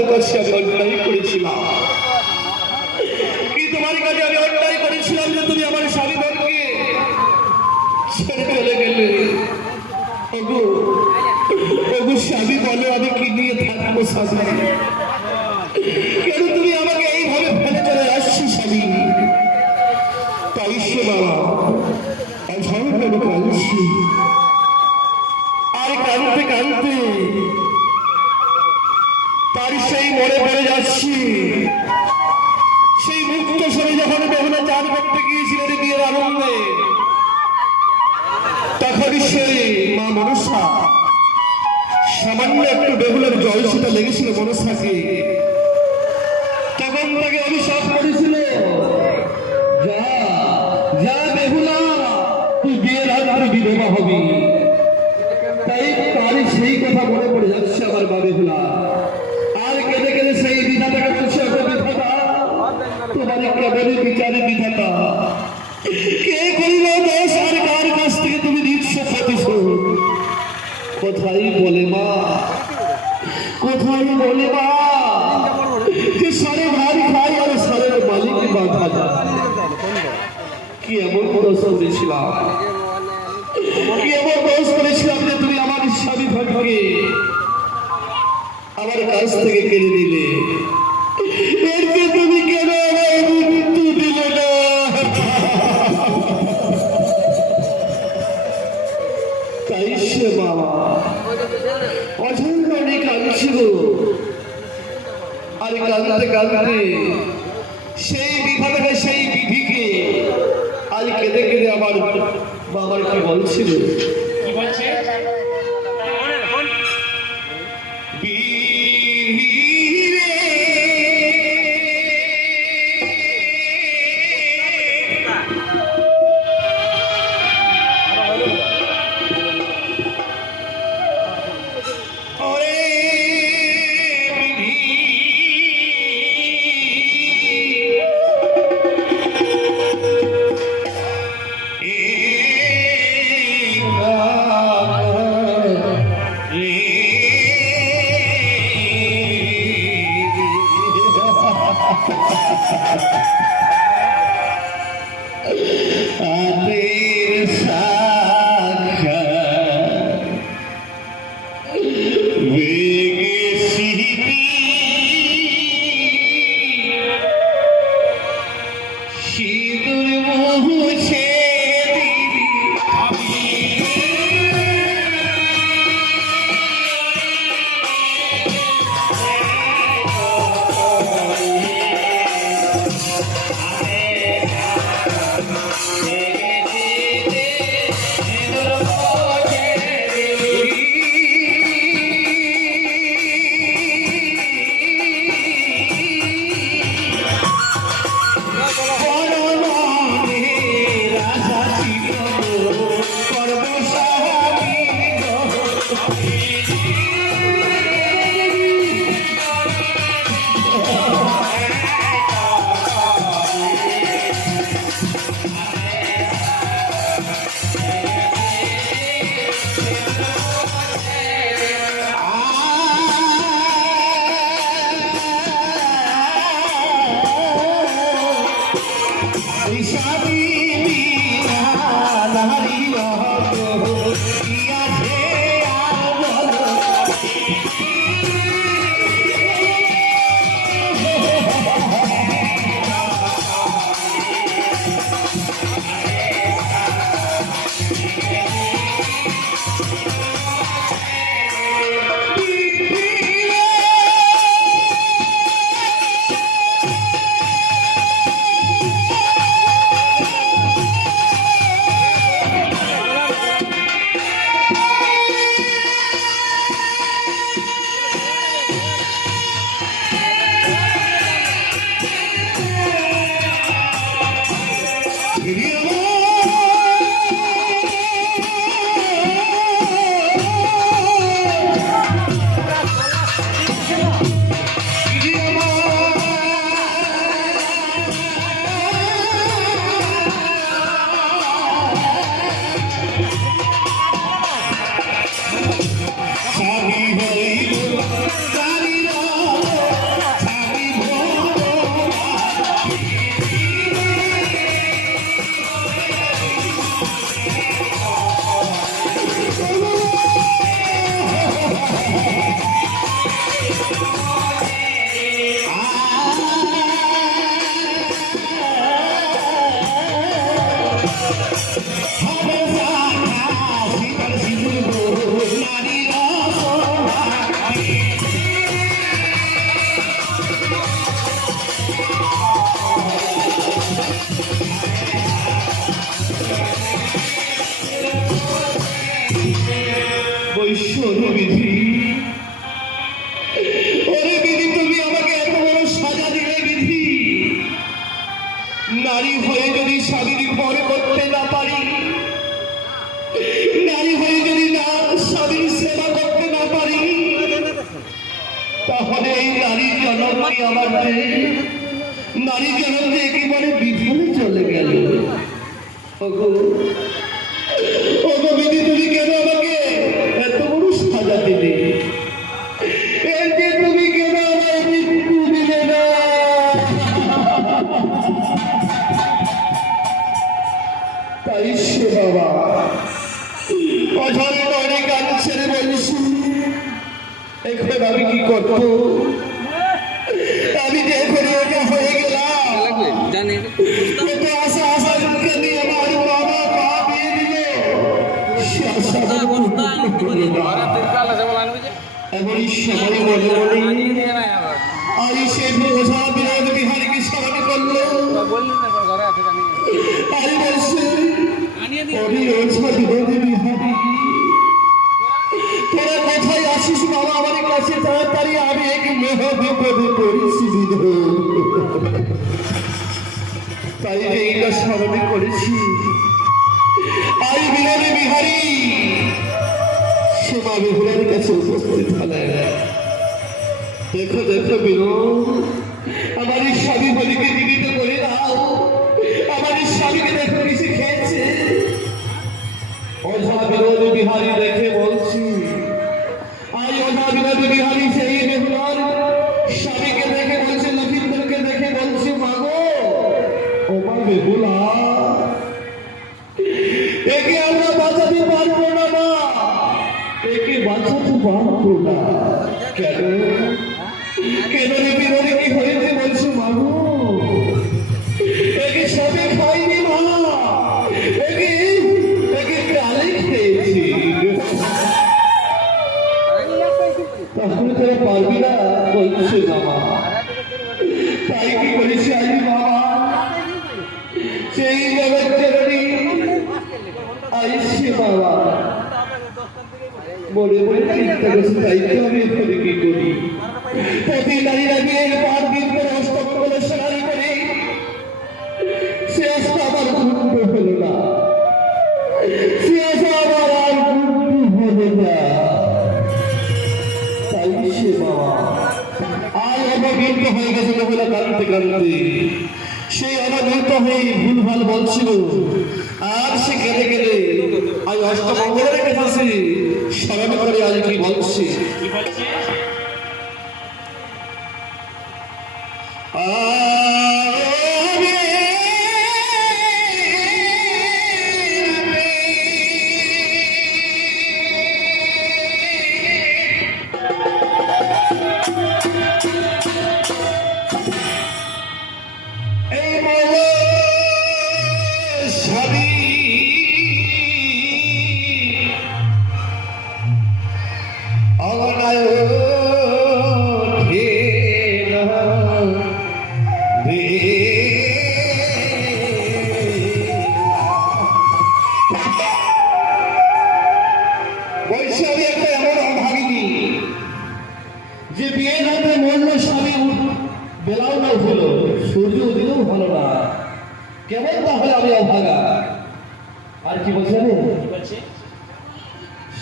তোমার কাছে আমি অন্যায় করেছিলাম, কি তোমার কাছে আমি অন্যায় করেছিলাম যে তুমি আমার স্বামীকে ছেড়ে চলে গেলে। ওগো ওগো স্বামী বলো আমি কি নিয়ে থাকবো স্বামী? কেন তুমি আমাকে এইভাবে ফেলে চলে আসছি স্বামী? তাই সে বাবা অঝরে কাঁদছি, আর কাঁদতে কাঁদতে তার সেই মনে পড়ে যাচ্ছি সেই মুক্ত সরে যখন বেহুলা চান করতে গিয়েছিলেন বিয়ের আনন্দে, তখন সেই মা মনসা সামান্য একটু বেহুলার জল সেটা লেগেছিল মনসাকে, তখন তাকে অভিশাপ করেছিল, যা যা বেহুলা তুই বিয়ের রাত্রে বিধবা হবি। তাই তার সেই কথা মনে পড়ে যাচ্ছে আমার মা বেহুলা, আর কেঁদে কেঁদে সেই বিধাতাকে বলছে, বিধাতা তোমার কেবলই বিচারে বিধাতা, কে করিল দোষ আর কার কাছ থেকে তুমি নিচ্ছ প্রতিশোধ? কোথায় বলে মা, কোথায় বলে মা যে সারে ভার খাই আর সারের মালিক বাধা যায়? কি এমন দোষ করেছিলাম, কি এমন দোষ করেছিলাম যে তুমি আমার স্বামী ভাগ্যকে আমার কাছ থেকে কেড়ে দিলে? এরকে তুমি কেন মৃত্যু দিলে না? তাই সে বাবা অঝরে কাঁদছিল, আর কাঁদতে কাঁদতে সেই বিধাতাকে সেই বিধিকে আজ কেঁদে কেঁদে আমার বাবার কি বলছিল, কি বলছে? বিধি, ওরে বিধি তুমি আমাকে এত বড় সাজা দিলে বিধি। নারী হয়ে যদি স্বামীর পর করতে না পারি, নারী হয়ে যদি না স্বামীর সেবা করতে না পারি, তাহলে এই নারীর জন্মই আমার নারী জন্ম একেবারে বিফলে চলে গেল। ওগো বিধি তুমি কেন আমাকে এত বড় সাজা দিলে? এই যে তুমি কেন আমার মৃত্যু দিলে না? তাই সে বাবা অঝরে নয় গান ছেড়ে বলছি, এখন আমি কি করবো? আমি যে এখন এটা হয়ে গেলাম, আশা আশা নিয়ে আমার বাবা পা দিয়ে দিল, সে আশা এমনই সময় মনে মনে আর সে ওঝা বিনোদ বিহারীকে স্মরণ করলো। আর বলছে, আমি ওঝা বিনোদ বিহারী, তোরা কোথায় আসিস বাবা আমার কাছে তাড়াতাড়ি, আমি এক মেহবিপদে পড়েছি বিধ। তাই এইটা স্মরণ করেছি, আই বিনোদ বিহারী সেবা বেহুলার কাছে উপস্থিত হলেন। দেখো দেখো বিনোদ, আমার স্বামী বলিকে জীবিত করে দাও, আমার স্বামীকে দেখো কিছু খেয়েছে। ওঝা বিনোদ বিহারী দেখে বলছি, আই ওঝা বিনোদ বিহারী সেই বেহুলার স্বামীকে দেখে বলছে, লক্ষ্মীন্দরকে দেখে বলছে, মাগো ও মা বেহুলা, একে আমরা বাঁচাতে পারবো না, না একে বাঁচাতে পারবো না। কেন কেন রে বিনোদে কি হয়েছে? বলছে, মাগো একে সাথে খাইনি মা, একে প্রাণে খেয়েছি। তাহলে তোরা পারবি না? বলছে বাবা। তাই কি করেছি আজ বাবা, সেই জগৎচরণী আইসে বাবা বলে বলে চিন্তা করছি, তাই তো আমি এখানে কি করি? প্রতি নারীরা বিয়ের পর দিন করে অষ্টমঙ্গল স্নান করে, সে আশা আবার পূর্ণ হলো না, সে আশা আবার আর পূর্ণ হলো না। তাই সে বাবা আর অবগত হয়ে গেছে বলে কাঁদতে কাঁদতে, সেই অবগত হয়ে ভুলভাল বলছিল। আর সে কেঁদে কেঁদে আজ অষ্টমঙ্গলের কাছে স্মরণ করে আজ কি বলছে, বলছে আমি একটা এমন অভাগিনী যে বিয়ে রাতে মরল, স্বামী বেলাও না হলো, সূর্য উদিলেও ভালো না, কেমন তাহলে আমি অভাগা। আর কি বলছে রে,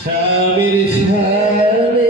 স্বামীর সামনে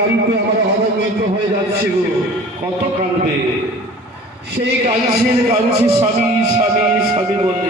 কানতে আমার অবগত হয়ে যাচ্ছে গো। কত কাঁদবে? সেই কাঁদছেন কাঁদছে স্বামী স্বামী স্বামী বলে